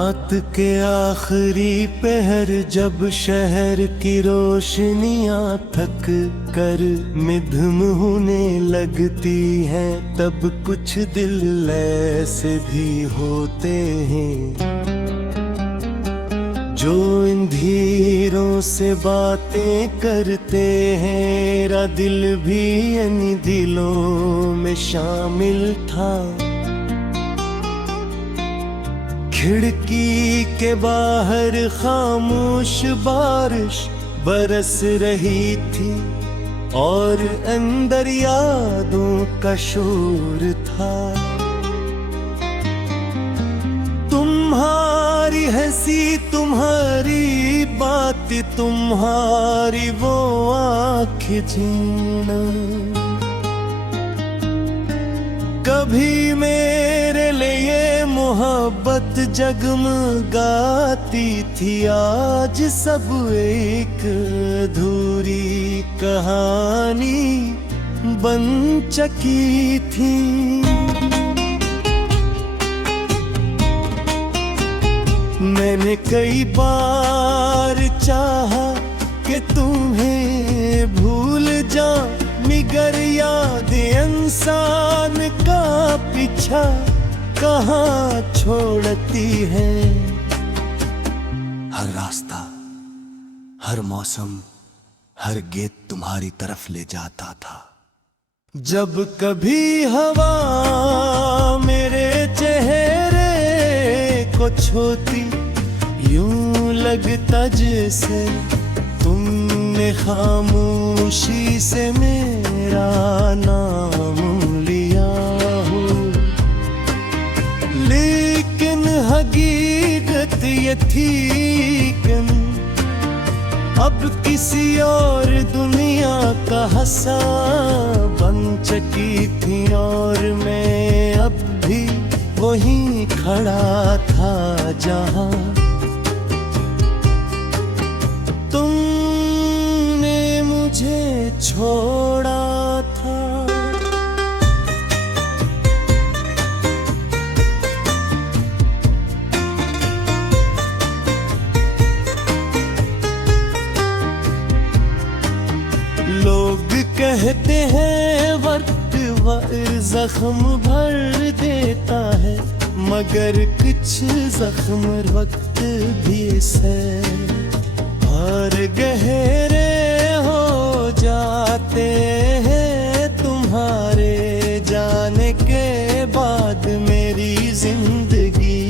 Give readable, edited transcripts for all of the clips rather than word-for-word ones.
रात के आखिरी पहर जब शहर की रोशनियां थक कर मिधम होने लगती हैं, तब कुछ दिल ऐसे भी होते हैं जो इन धीरों से बातें करते हैं। मेरा दिल भी इन दिलों में शामिल था। खिड़की के बाहर खामोश बारिश बरस रही थी और अंदर यादों का शोर था। तुम्हारी हंसी, तुम्हारी बात, तुम्हारी वो आँखें जीना, कभी मेरे लिए मोहब्बत जगमगाती थी। आज सब एक अधूरी कहानी बन चुकी थी। मैंने कई बार चाहा कि तुम्हें भूल जाऊं, मगर याद इंसान का पीछा कहाँ छोड़ती है। हर रास्ता, हर मौसम, हर गीत तुम्हारी तरफ ले जाता था। जब कभी हवा मेरे चेहरे को छूती, यूं लगता जैसे तुमने खामोशी से मेरा नाम लिया हो। लेकिन हकीकत ये थी कि अब किसी और दुनिया का हिस्सा बन चुकी थी और मैं अब भी वहीं खड़ा था जहां तुमने मुझे छोड़ा था। लोग कहते हैं वक्त जख्म भर देता है, मगर कुछ जख्म वक्त भी से और गहरे हो जाते हैं। तुम्हारे जाने के बाद मेरी जिंदगी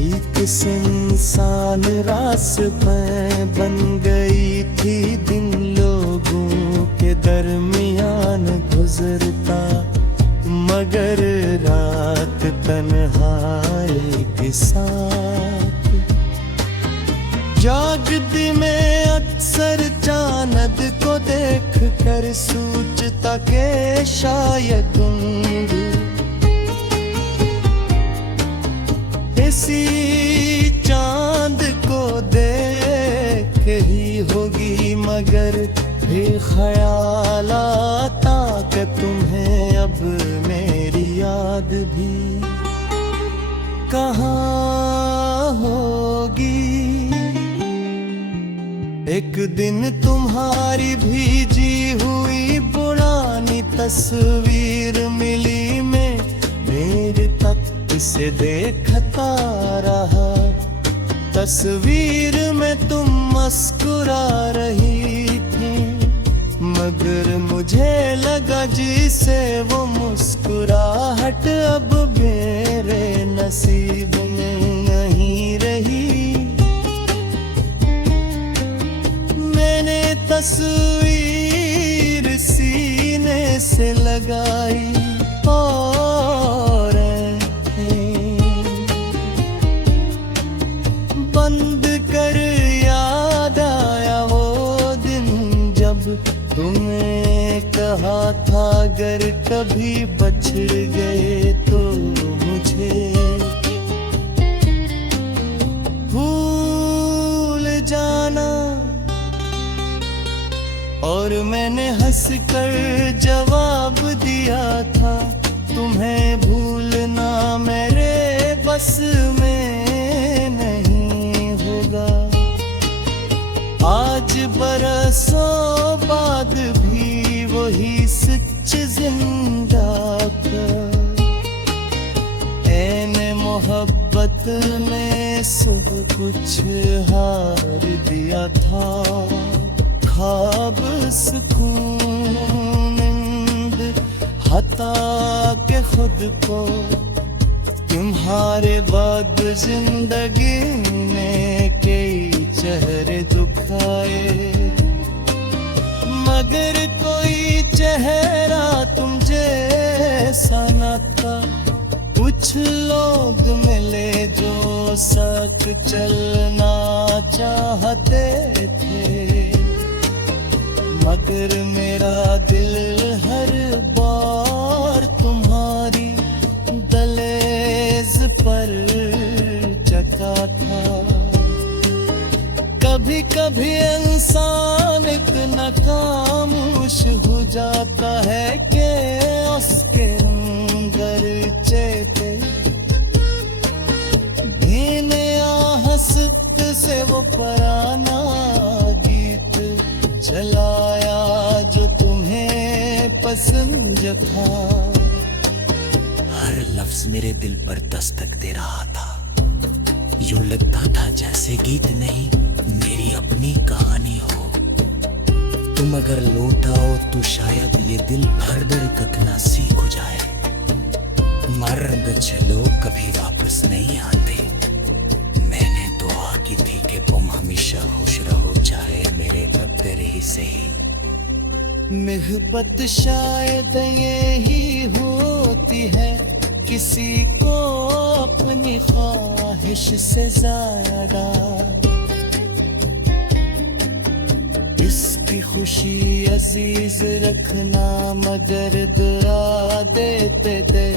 एक सुनसान रास्ता बन गई थी। दिन लोगों के दरमियान गुजरता, मगर रात तन्हाई के साथ जागती में अक्सर चांद को देख कर सोचता के शायद इसी चांद को देख ही होगी, मगर भी ख्याल आता कि तुम्हें अब मेरी याद भी कहाँ होगी। एक दिन तुम्हारी भीजी हुई पुरानी तस्वीर मिली, मैं मेरे तख्त से देखता रहा। तस्वीर में तुम मुस्कुरा रही थी, मगर मुझे लगा जिसे वो मुस्कुराहट अब मेरे नसीब में नहीं रही। मैंने तस्वीर सीने से लगाई और बंद कर याद आया वो दिन जब तुम्हें कहा था अगर कभी बछड़ गए तो मुझे भूल जाना। और मैंने हंसकर जवाब दिया था, तुम्हें भूलना मेरे बस में बरसों बाद भी वही सच जिंदा कर, ऐने मोहब्बत में सब कुछ हार दिया था। ख्वाब सुकून नींद हटा के खुद को तुम्हारे बाद जिंदगी ने कई चेहरे दुखाए, मगर कोई चेहरा तुम जैसा न था। कुछ लोग मिले जो साथ चलना चाहते थे, मगर मेरा दिल हर बार तुम्हारी दहलीज पर चका था। कभी कभी इंसान इतना खामोश हो जाता है कि उसके अंदर चेते धीमे आहस्त से वो पुराना गीत चलाया जो तुम्हें पसंद था। हर लफ्ज मेरे दिल पर दस्तक दे रहा था, यूं लगता था जैसे गीत नहीं मेरी अपनी कहानी हो। तुम अगर लौट आओ तो शायद ये दिल भर धड़कना सीख हो जाए। मर्द चलो कभी वापस नहीं आते, मैंने दुआ की थी कि तुम हमेशा खुश रहो, चाहे मेरे बगैर ही सही। मोहब्बत शायद ये ही होती है, किसी को अपनी ख्वाहिश से ज्यादा। इसकी खुशी अजीज रखना, मगर दुआ देते दे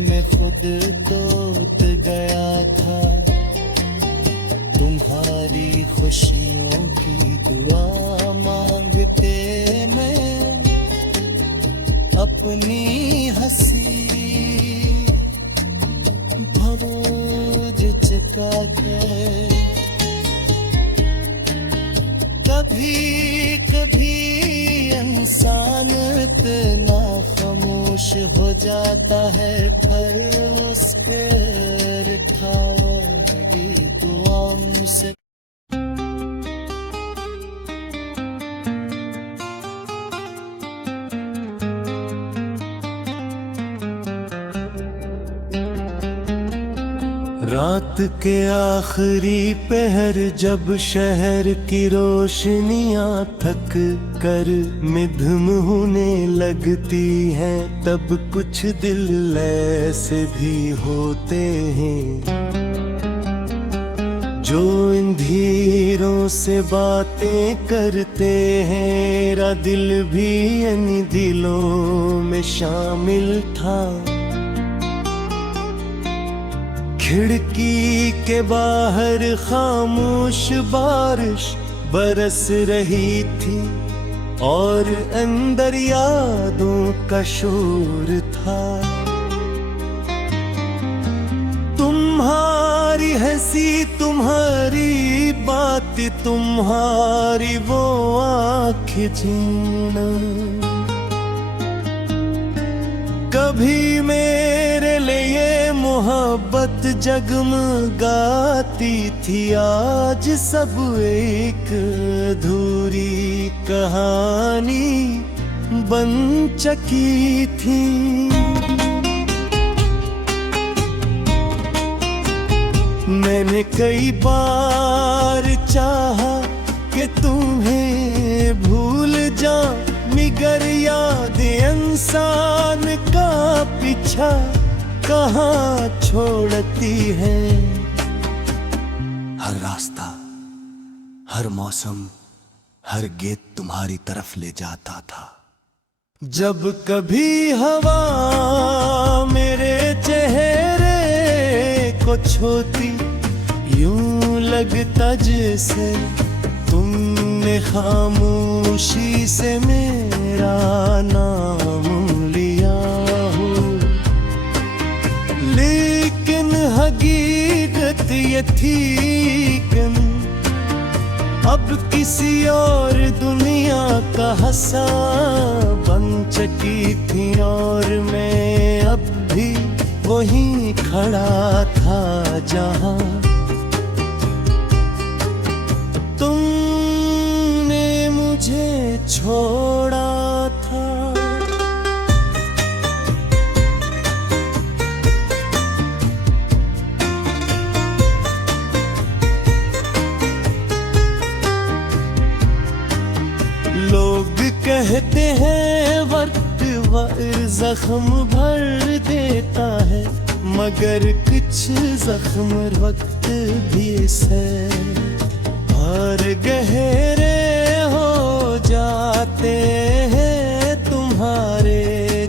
मैं खुद टूट गया था। तुम्हारी खुशियों की दुआ मांगते मैं अपनी हंसी भरोज चका के। कभी कभी इंसान इतना खामोश हो जाता है, पर उसके उठाएगी दुआओं से। रात के आखिरी पहर जब शहर की रोशनियां थक कर मिधम होने लगती हैं, तब कुछ दिल ऐसे भी होते हैं जो इन धीरों से बातें करते हैं। मेरा दिल भी इन दिलों में शामिल था। खिड़की के बाहर खामोश बारिश बरस रही थी और अंदर यादों का शोर था। तुम्हारी हंसी, तुम्हारी बात, तुम्हारी वो आँखें जीना कभी मेरे लिए मोहब्बत जगमगाती थी। आज सब एक अधूरी कहानी बन चुकी थी। मैंने कई बार चाहा कि तुम्हें भूल जाऊं, मगर याद इंसान का पीछा कहाँ छोड़ती है। हर रास्ता, हर मौसम, हर गीत तुम्हारी तरफ ले जाता था। जब कभी हवा मेरे चेहरे को छूती, यूं लगता जैसे तुमने खामोशी से मेरा नाम लिया हो। लेकिन हकीकत ये थी कि अब किसी और दुनिया का हंसा बन चकी थी और मैं अब भी वहीं खड़ा था जहां तुमने मुझे छोड़ा था। लोग कहते हैं वक्त जख्म भर देता है, मगर कुछ जख्म वक्त भी से और गहरे हो जाते हैं तुम्हारे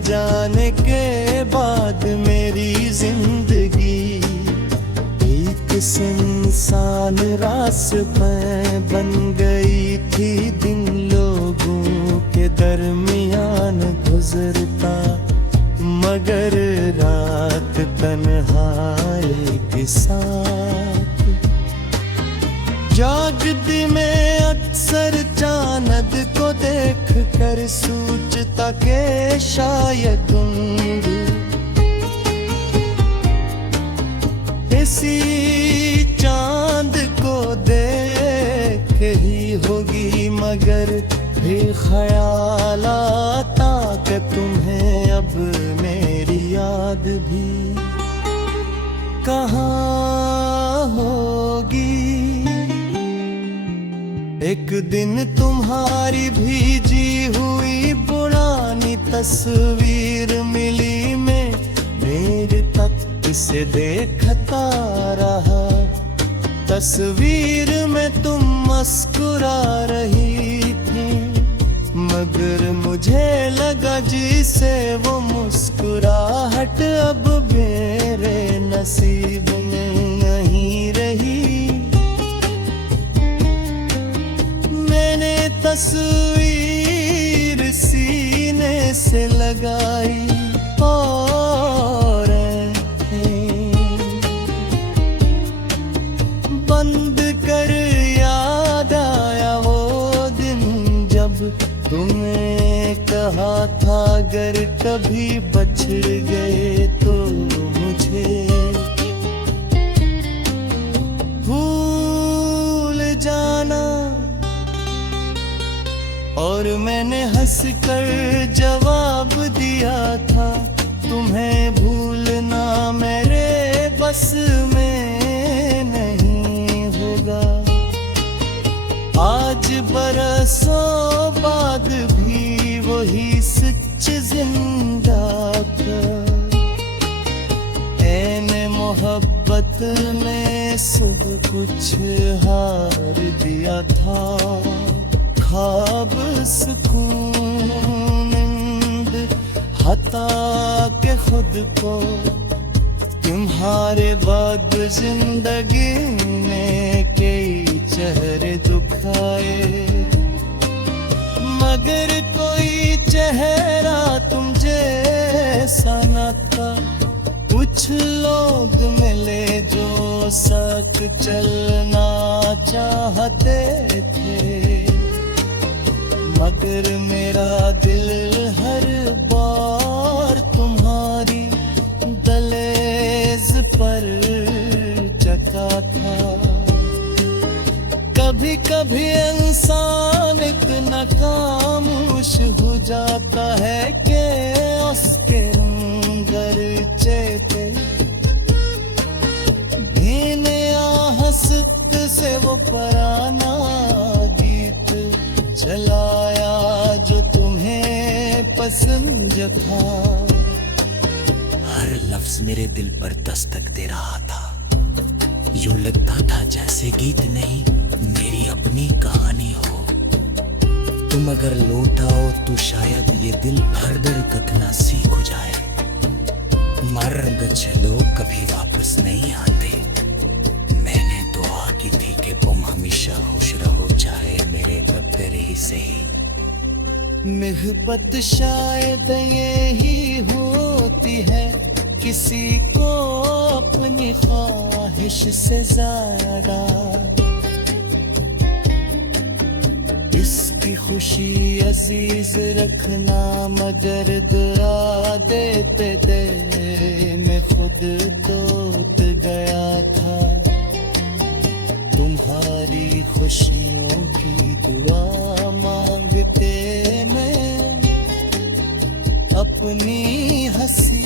जाने के बाद। मेरी जिंदगी एक सुनसान रास्ता बन गई थी, दिन लोगों के दरमियान गुजरता, मगर रात तन्हाई के साथ। जागती में अक्सर चांद को देख कर सोचता के शायद इसी चांद को देख ही होगी, मगर भी ख्याल आता कि तुम्हें अब मेरी याद भी कहाँ होगी। एक दिन तुम्हारी भीजी हुई पुरानी तस्वीर मिली, मैं मेरे तक से देखता रहा। तस्वीर में तुम मुस्कुरा रही थी, मगर मुझे लगा जिसे वो मुस्कुराहट अब मेरे नसीब में नहीं रही। मैंने तस्वीर सीने से लगाई और बंद कर याद आया वो दिन जब तुम्हें कहा था अगर कभी बछड़ गए तो मुझे भूल जाना। और मैंने हंसकर जवाब दिया था, तुम्हें भूलना मेरे बस में नहीं होगा। आज बरसों बाद भी वही सच जिंदा था। ऐने मोहब्बत में सब कुछ हार दिया था, ख्वाब सुकून नींद हता के खुद को तुम्हारे बाद जिंदगी ने कई चेहरे दुखाए, मगर कोई चेहरा तुम जैसा न था। कुछ लोग मिले जो साथ चलना चाहते थे, मगर मेरा दिल हर बार तुम्हारी दहलीज पर चका था। कभी कभी इंसान इतना खामोश हो जाता है कि उसके अंदर चेते भीने हंसत से वो पुराना गीत चलाया जो तुम्हें पसंद था। हर लफ्ज मेरे दिल पर दस्तक दे रहा था, यूं लगता था जैसे गीत नहीं मेरी अपनी कहानी हो। तुम अगर लौट आओ तो शायद ये दिल हर दर ना सीख जाए। मर गए लोग कभी वापस नहीं आते, मैंने दुआ की थी कि तुम हमेशा खुश रहो, चाहे मेरे गद्दर ही सही। मोहब्बत शायद ये ही होती है, किसी को अपनी ख्वाहिश से ज्यादा खुशी अजीज रखना, मगर दुआ देते दे मैं खुद टूट गया था। तुम्हारी खुशियों की दुआ मांगते मैं अपनी हंसी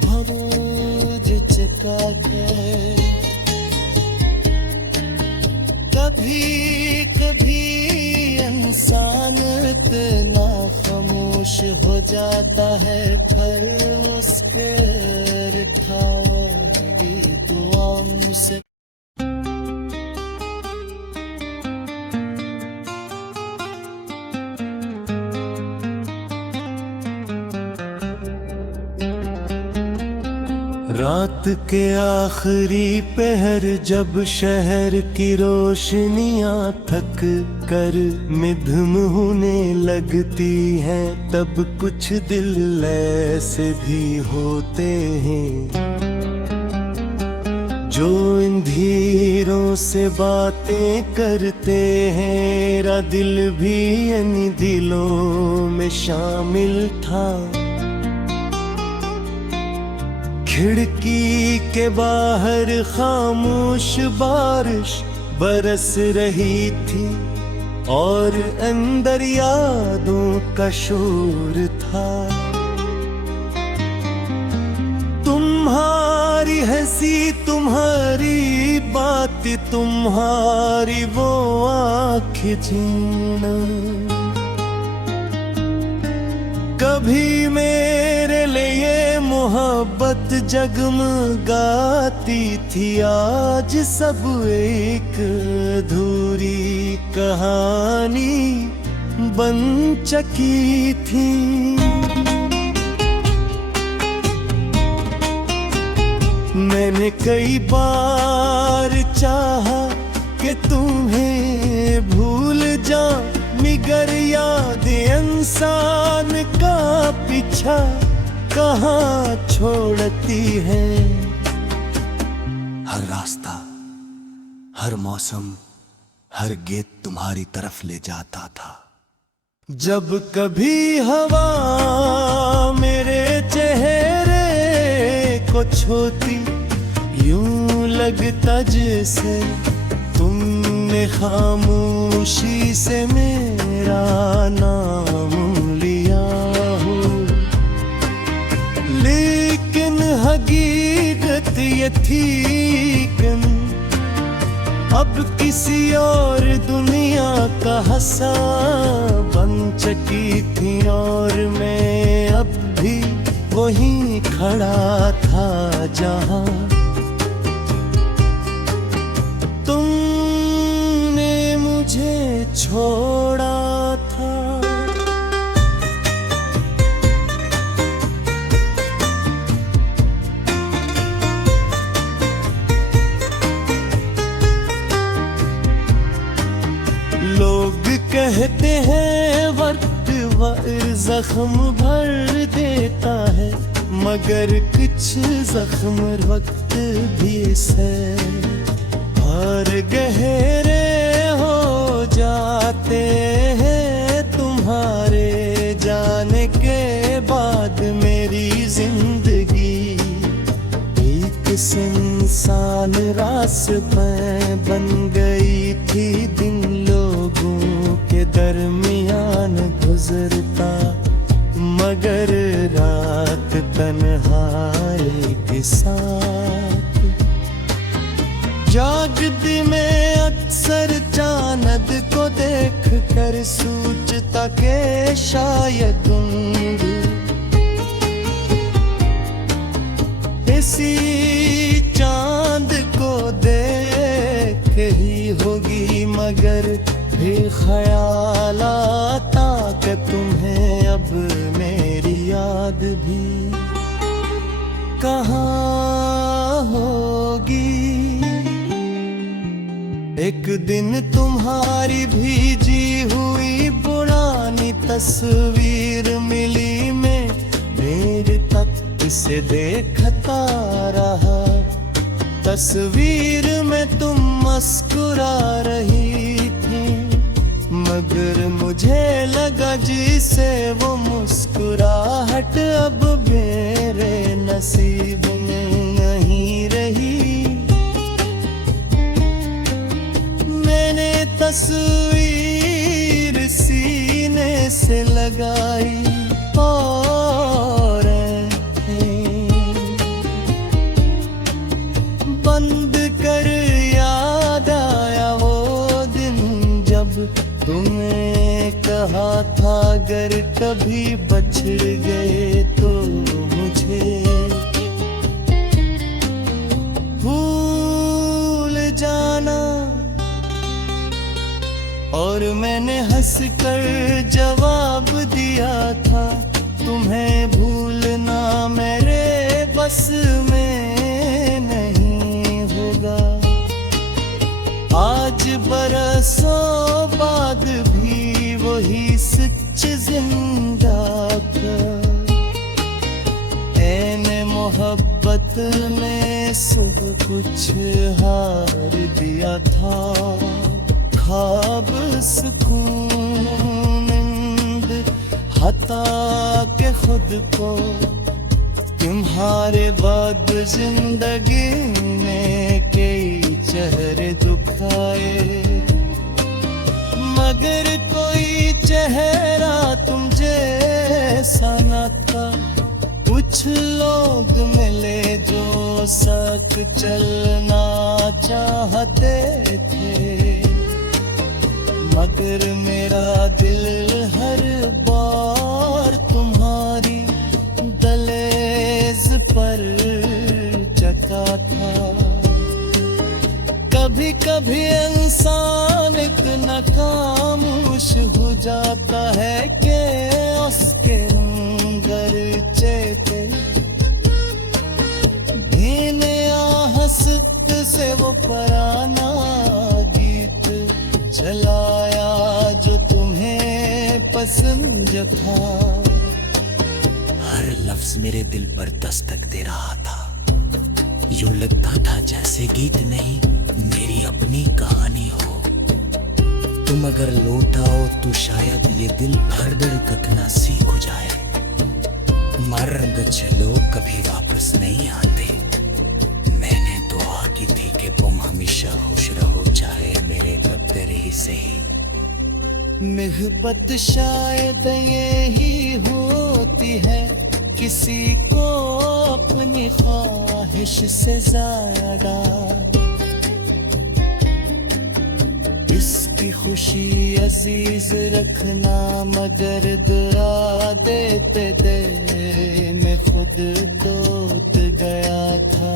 भरोज चका कर। कभी कभी इंसान इतना खामोश हो जाता है, पर उसके था ये दुआओं से। रात के आखिरी पहर जब शहर की रोशनियां थक कर मिधम होने लगती हैं, तब कुछ दिल ऐसे भी होते हैं जो इन धीरों से बातें करते हैं। मेरा दिल भी इन दिलों में शामिल था। खिड़की के बाहर खामोश बारिश बरस रही थी और अंदर यादों का शोर था। तुम्हारी हंसी, तुम्हारी बात, तुम्हारी वो आँखें जीना कभी मेरे लिए मोहब्बत जगमगाती थी। आज सब एक अधूरी कहानी बन चुकी थी। मैंने कई बार चाहा कि तुम्हें भूल जाऊं, मगर याद इंसान का पीछा कहाँ छोड़ती है। हर रास्ता, हर मौसम, हर गीत तुम्हारी तरफ ले जाता था। जब कभी हवा मेरे चेहरे को छूती, यूं लगता जैसे तुमने खामोशी से मेरा नाम लिया हो। लेकिन हकीकत ये थी कि अब किसी और दुनिया का हंसा बन चुकी थी, और मैं अब भी वहीं खड़ा था जहां तुमने मुझे छोड़ा था। लोग कहते हैं वक्त जख्म भर देता है, मगर कुछ जख्म वक्त भी से और गहरे हो जाते हैं। तुम्हारे जाने के बाद मेरी जिंदगी एक सुनसान रास्ता बन गई थी। दिन लोगों के दरमियान गुजरता, मगर रात तन्हाई के साथ जागती मैं अक्सर चांद को देख कर सोचता के शायद इसी चांद को देख ही होगी, मगर भी ख्याल आता कि तुम्हें अब मेरी याद भी कहाँ होगी। एक दिन तुम्हारी भीजी हुई पुरानी तस्वीर मिली, मैं मेरे तक से देखता रहा। तस्वीर में तुम मुस्कुरा रही थी, से वो मुस्कुराहट अब मेरे नसीब में नहीं रही। मैंने तस्वीर सीने से लगाई और बंद कर याद आया वो दिन जब तुम्हें कहा था अगर कभी बछड़ गए तो मुझे भूल जाना। और मैंने हंसकर जवाब दिया था तुम्हें भूलना मेरे बस में नहीं होगा। आज बरसों बाद भी वही सच जिंदा था। ऐने मोहब्बत में सब कुछ हार दिया था। ख्वाब सुकून नींद हता के खुद को तुम्हारे बाद जिंदगी में कई चेहरे दुखाए, मगर कोई चेहरा तुम जैसा न था। कुछ लोग मिले जो साथ चलना चाहते थे, मगर मेरा दिल हर बार तुम्हारी दहलीज पर जगा था। कभी कभी इंसान इतना खामोश हो जाता है कि उसके अंदर चेते धीमे हंसत से वो पुराना गीत चलाया जो तुम्हें पसंद था। हर लफ्ज मेरे दिल पर दस्तक दे रहा था। यूं लगता था जैसे गीत नहीं मेरी अपनी कहानी हो। तुम अगर लौट आओ तो शायद ये दिल हर दर तक ना सीख जाए। मर्द चलो कभी वापस नहीं आते। मैंने दुआ की थी कि तुम हमेशा खुश रहो चाहे मेरे बगैर ही सही। मोहब्बत शायद यही होती है किसी को अपनी ख्वाहिश से ज्यादा। इसकी खुशी अजीज रखना मगर दुआ देते दे मैं खुद टूट गया था।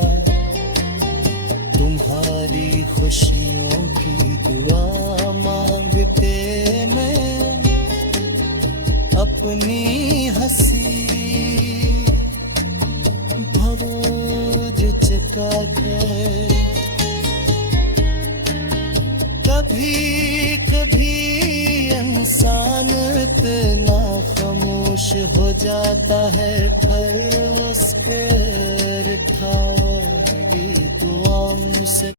तुम्हारी खुशियों की दुआ मांगते मैं अपनी हंसी भरोज चका के। कभी कभी इंसान इतना खामोश हो जाता है पर उसके था ये दुआ से